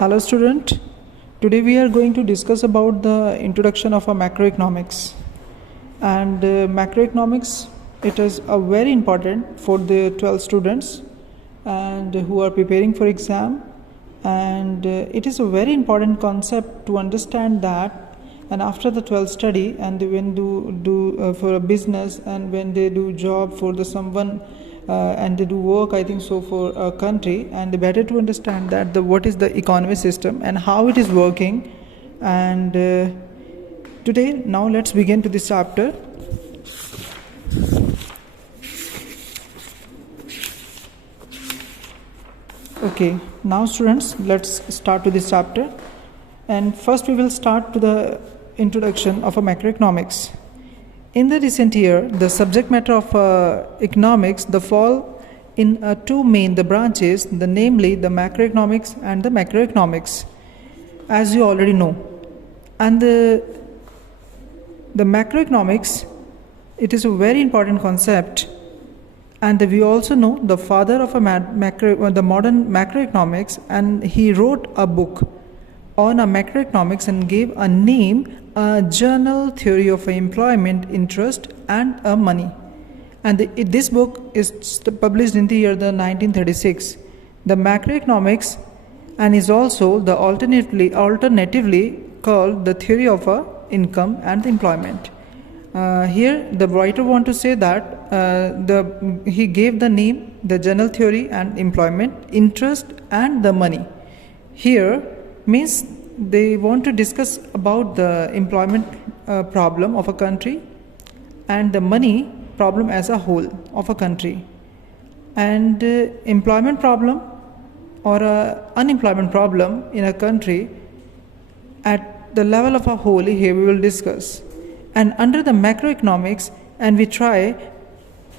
Hello student, today we are going to discuss about the introduction of a macroeconomics. And macroeconomics, it is a very important for the 12 students and who are preparing for exam, and it is a very important concept to understand that. And after the 12th study, and when do for a business, and when they do job for the someone and they do work, I think so, for a country, and the better to understand that what is the economy system and how it is working. And today, now let's begin to this chapter. Okay, now students, let's start to this chapter. And first we will start to the introduction of a macroeconomics. In the recent year, the subject matter of economics, the fall in two main branches, namely the macroeconomics and the macroeconomics, as you already know. And the macroeconomics, it is a very important concept, and we also know the father of the modern macroeconomics, and he wrote a book on a macroeconomics and gave a name, a general theory of employment, interest and money. And this book is published in the year 1936. The macroeconomics, and is also the alternatively called the theory of income and employment. Here the writer want to say that he gave the name, the general theory and employment, interest and the money. Here means they want to discuss about the employment problem of a country and the money problem as a whole of a country. And employment problem or unemployment problem in a country at the level of a whole, here we will discuss. And under the macroeconomics, and we try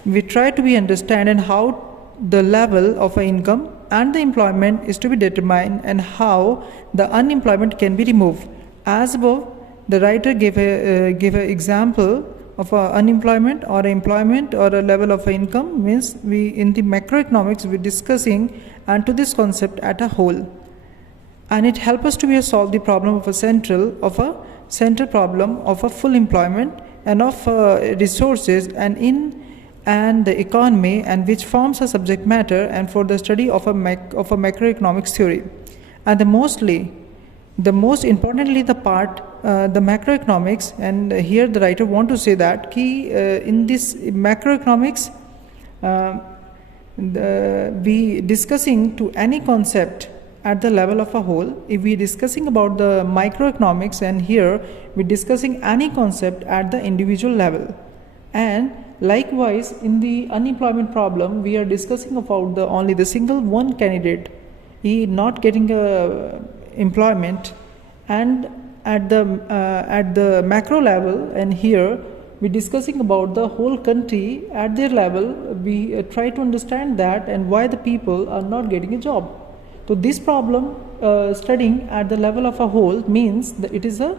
to be understand and how the level of income and the employment is to be determined, and how the unemployment can be removed. As above, the writer gave an example of unemployment or employment or a level of income. Means we in the macroeconomics we discussing and to this concept at a whole, and it helps us to solve the problem of a central problem of a full employment and of resources and the economy, and which forms a subject matter and for the study of a macroeconomics theory. And the most importantly the part the macroeconomics, and here the writer want to say that in this macroeconomics we discussing to any concept at the level of a whole. If we discussing about the microeconomics, and here we discussing any concept at the individual level. And likewise, in the unemployment problem, we are discussing about only the single one candidate, he not getting employment, and at the macro level, and here we discussing about the whole country at their level. We try to understand that and why the people are not getting a job. So this problem studying at the level of a whole means that it is a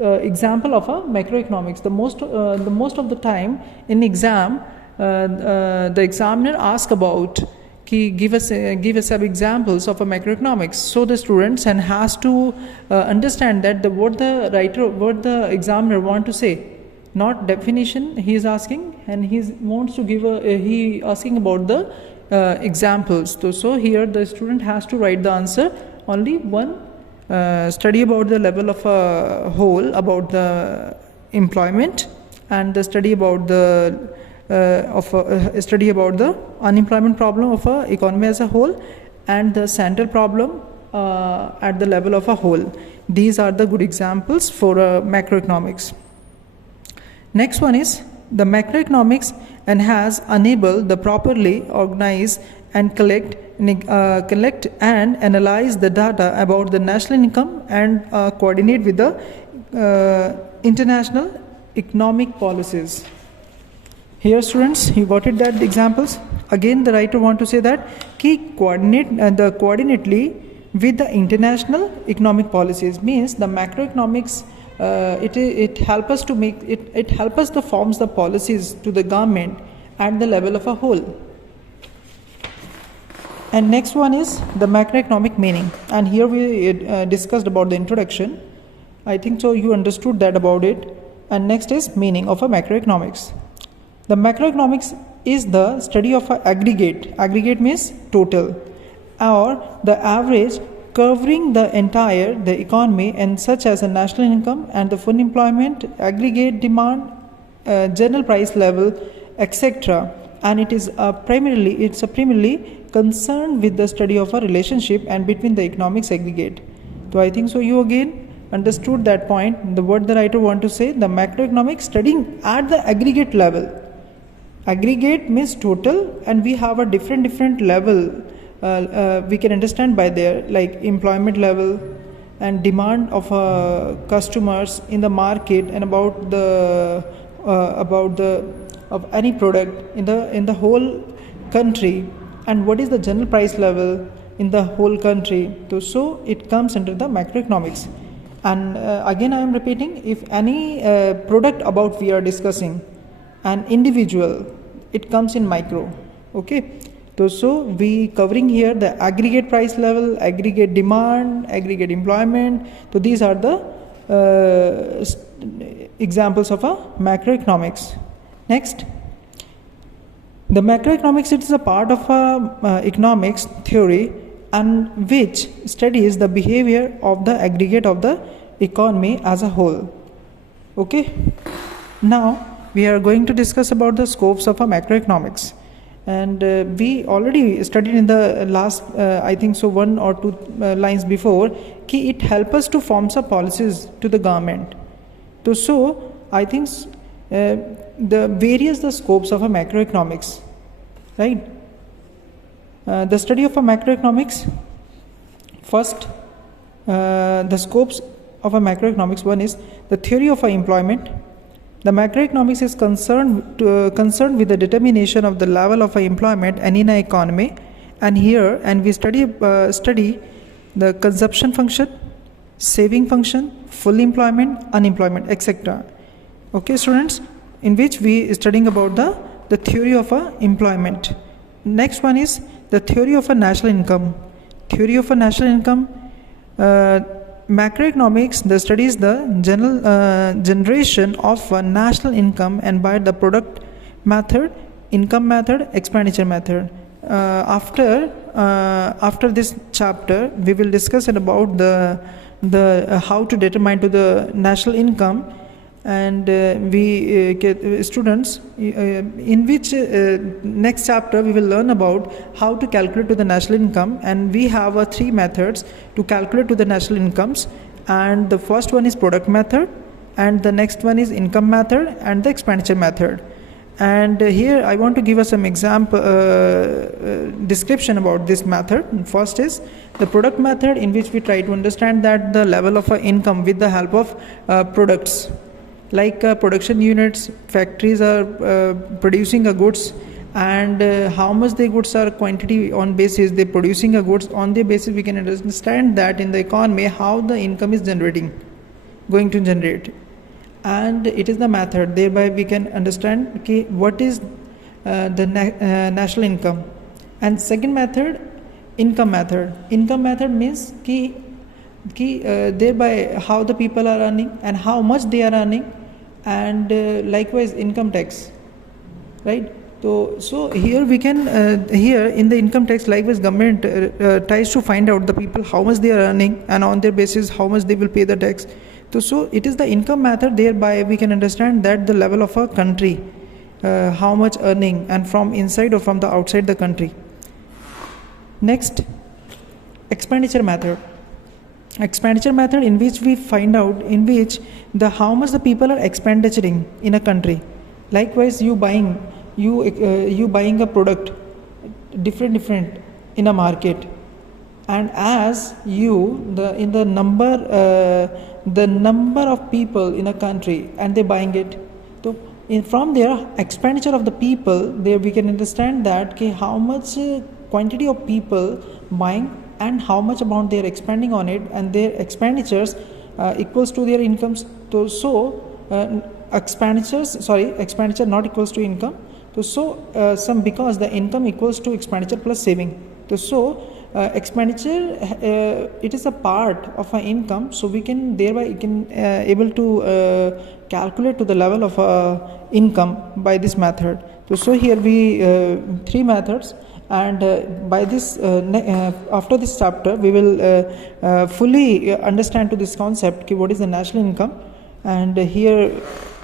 example of a macroeconomics. The most of the time in exam, the examiner ask about give us some examples of a macroeconomics. So the students and has to understand that what the examiner want to say, not definition he is asking, and he wants to give he asking about the examples. So here the student has to write the answer only one. Study about the level of a whole about the employment, and the study about the study about the unemployment problem of a economy as a whole, and the central problem at the level of a whole. These are the good examples for macroeconomics. Next one is the macroeconomics, and has enabled the properly organize and collect and analyze the data about the national income and coordinate with the international economic policies. Here students, he wanted that examples. Again the writer want to say that coordinately with the international economic policies. Means the macroeconomics it help us to make it help us to forms the policies to the government at the level of a whole. And next one is the macroeconomic meaning, and here we discussed about the introduction. I think so you understood that about it. And next is meaning of a macroeconomics. The macroeconomics is the study of a aggregate means total, or the average covering the entire the economy, and such as a national income and the full employment, aggregate demand, general price level, etc. And it is primarily concerned with the study of a relationship and between the economics aggregate. So I think so you again understood that point. The word the writer want to say, the macroeconomics studying at the aggregate level. Aggregate means total, and we have a different level we can understand by there, like employment level and demand of customers in the market, and about the of any product in the whole country, and what is the general price level in the whole country. So it comes under the macroeconomics. And again I am repeating, if any product about we are discussing, an individual, it comes in micro. Okay, so we covering here the aggregate price level, aggregate demand, aggregate employment. So these are the examples of a macroeconomics. Next, the macroeconomics, it is a part of economics theory, and which studies the behavior of the aggregate of the economy as a whole. Okay, now we are going to discuss about the scopes of a macroeconomics. And we already studied in the last I think so 1 or 2 lines before, कि it help us to form some policies to the government. So I think the various the scopes of a macroeconomics, right? The study of a macroeconomics, first the scopes of a macroeconomics. One is the theory of employment. The macroeconomics is concerned with the determination of the level of employment and in an economy, and we study the consumption function, saving function, full employment, unemployment, etc. Okay, students, in which we studying about the theory of employment. Next one is the theory of a national income. Theory of a national income. Macroeconomics the studies the generation of national income, and by the product method, income method, expenditure method. After this chapter we will discuss about the how to determine to the national income, and we get students in which next chapter we will learn about how to calculate to the national income. And we have 3 methods to calculate to the national incomes, and the first one is product method, and the next one is income method, and the expenditure method. And here I want to give us some example description about this method. First is the product method, in which we try to understand that the level of income with the help of products, like production units. Factories are producing goods, and how much the goods are quantity on basis they producing goods, on the basis we can understand that in the economy how the income is going to generate. And it is the method, thereby we can understand what is the national income. And second method, income method. Income method means thereby how the people are earning and how much they are earning, and likewise income tax, right? So here we can here in the income tax, likewise government tries to find out the people how much they are earning, and on their basis how much they will pay the tax. So it is the income method, thereby we can understand that the level of a country, how much earning, and from inside or from the outside the country. Next, expenditure method. Expenditure method, in which we find out in which the how much the people are expendituring in a country. Likewise, you buying a product different in a market, and as the number of people in a country, and they buying it. So from their expenditure of the people, there we can understand that how much quantity of people buying, and how much amount they are expending on it, and their expenditures equals to their incomes. Expenditure not equals to income. Because the income equals to expenditure plus saving. So expenditure, it is a part of our income, so we can thereby able to calculate to the level of income by this method. So here we three methods, and by this after this chapter we will fully understand to this concept what is the national income. And here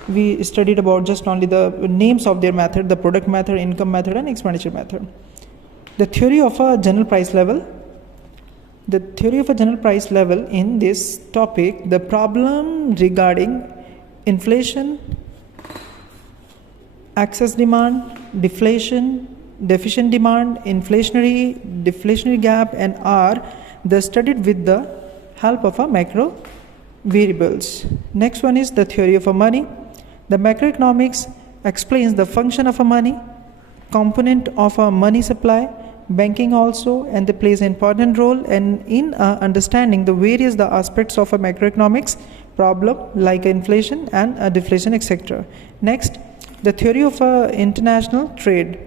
we studied about just only the names of their method: the product method, income method, and expenditure method. The theory of a general price level. The theory of a general price level in this topic, the problem regarding inflation, excess demand, deflation, deficient demand, deflationary gap, and are the studied with the help of a macro variables. Next one is the theory of a money. The macroeconomics explains the function of a money, component of a money supply, banking also, and they plays an important role in understanding the various aspects of a macroeconomics problem like inflation and deflation, etc. Next, the theory of international trade.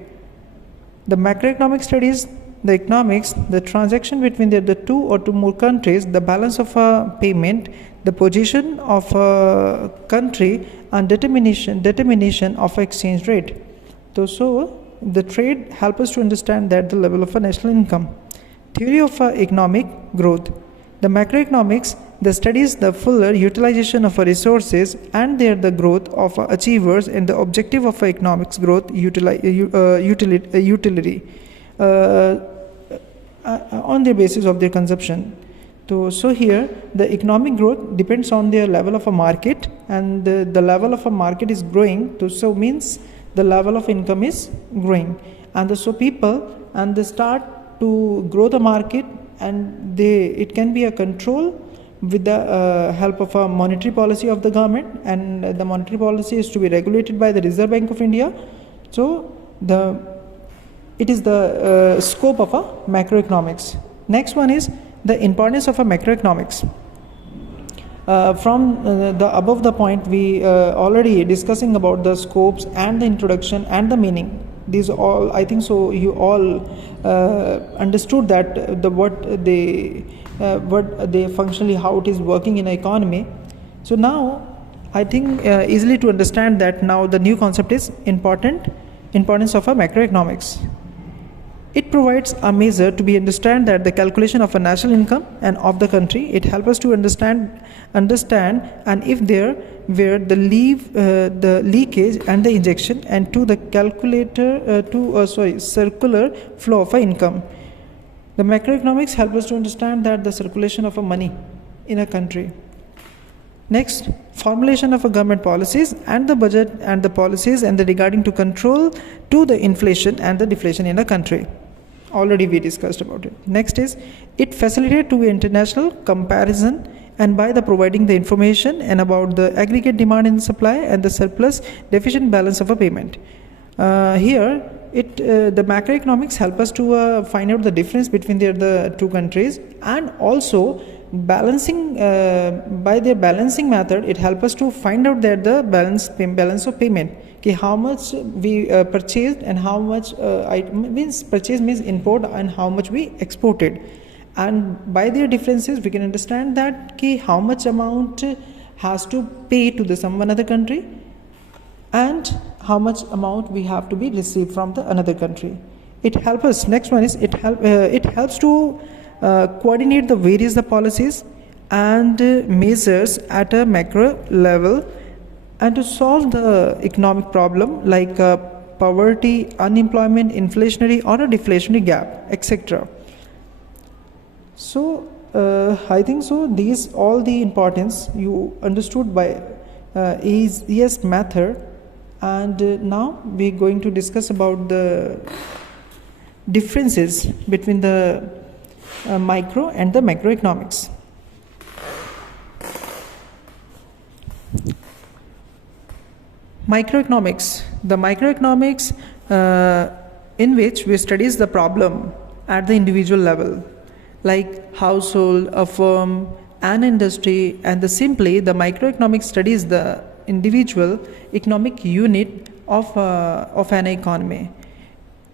The macroeconomic studies the economics, the transaction between the two or two more countries, the balance of a payment, the position of a country, and determination of exchange rate. So the trade help us to understand that the level of a national income. Theory of economic growth. The macroeconomics, the studies the fuller utilization of resources and the growth of achievers and the objective of economics growth utility on the basis of their consumption. So here the economic growth depends on their level of a market, and the level of a market is growing, so means the level of income is growing, and so people and they start to grow the market, and it can be a control with the help of a monetary policy of the government, and the monetary policy is to be regulated by the Reserve Bank of India. So it is the scope of a macroeconomics. Next one is the importance of a macroeconomics. From the above the point, we already discussing about the scopes and the introduction and the meaning. These all, I think so you all understood that what they functionally, how it is working in an economy. So now I think easily to understand that now the new concept is importance of a macroeconomics. It provides a measure to be understand that the calculation of a national income and of the country. It helps us to understand, and if there were the leakage and the injection, and to the circular flow of income. The macroeconomics help us to understand that the circulation of a money in a country. Next, formulation of a government policies and the budget and the policies and the regarding to control to the inflation and the deflation in a country. Already we discussed about it. Next is, it facilitates to international comparison and by the providing the information and about the aggregate demand and supply and the surplus deficient balance of a payment. Here, the macroeconomics help us to find out the difference between the two countries, and also balancing by their balancing method. It helps us to find out that the balance of payment. How much we purchased and how much purchase means import and how much we exported, and by their differences we can understand that how much amount has to pay to some another country and how much amount we have to be received from the another country. It helps us. Next one is it helps to coordinate the various policies and measures at a macro level, and to solve the economic problem like poverty, unemployment, inflationary or a deflationary gap, etc. So I think so these all the importance you understood by ES method, and now we're going to discuss about the differences between the micro and the macroeconomics. Microeconomics. The microeconomics in which we studies the problem at the individual level, like household, a firm, an industry, and simply the microeconomics studies the individual economic unit of an economy.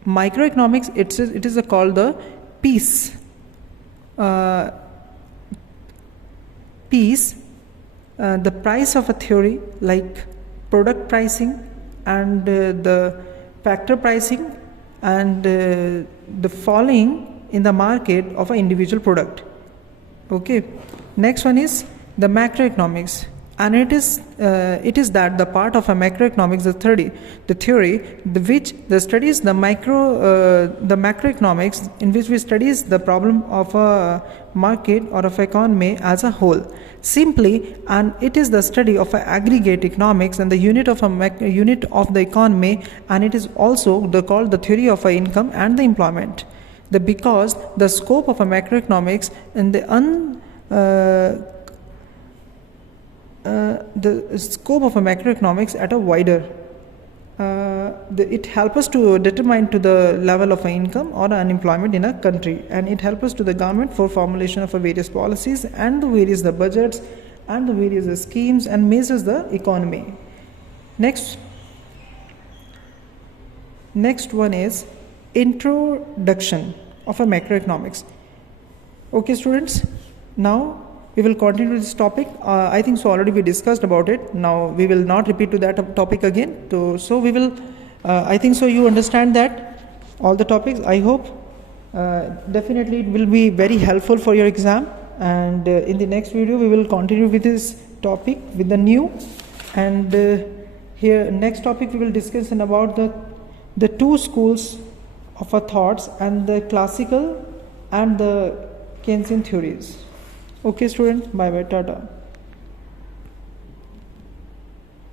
Microeconomics it is called the piece, uh, piece the price of a theory like product pricing and the factor pricing and the falling in the market of an individual product. Okay, next one is the macroeconomics, and it is that the part of a macroeconomics, the theory which the studies the macroeconomics, in which we studies the problem of a market or of economy as a whole simply, and it is the study of aggregate economics and the unit of unit of the economy, and it is also called the theory of income and the employment. Because the scope of a macroeconomics and the scope of a macroeconomics at a wider, it helps us to determine to the level of income or unemployment in a country, and it helps us to the government for formulation of various policies and the various the budgets and the various schemes and measures the economy. Next one is introduction of a macroeconomics. Okay students, now we will continue this topic. I think so already we discussed about it. Now we will not repeat to that topic again. So we will, I think so you understand that all the topics. I hope definitely it will be very helpful for your exam, and in the next video we will continue with this topic with the new, and here next topic we will discuss about the two schools of our thoughts and the classical and the Keynesian theories. Okay students, bye bye, tata.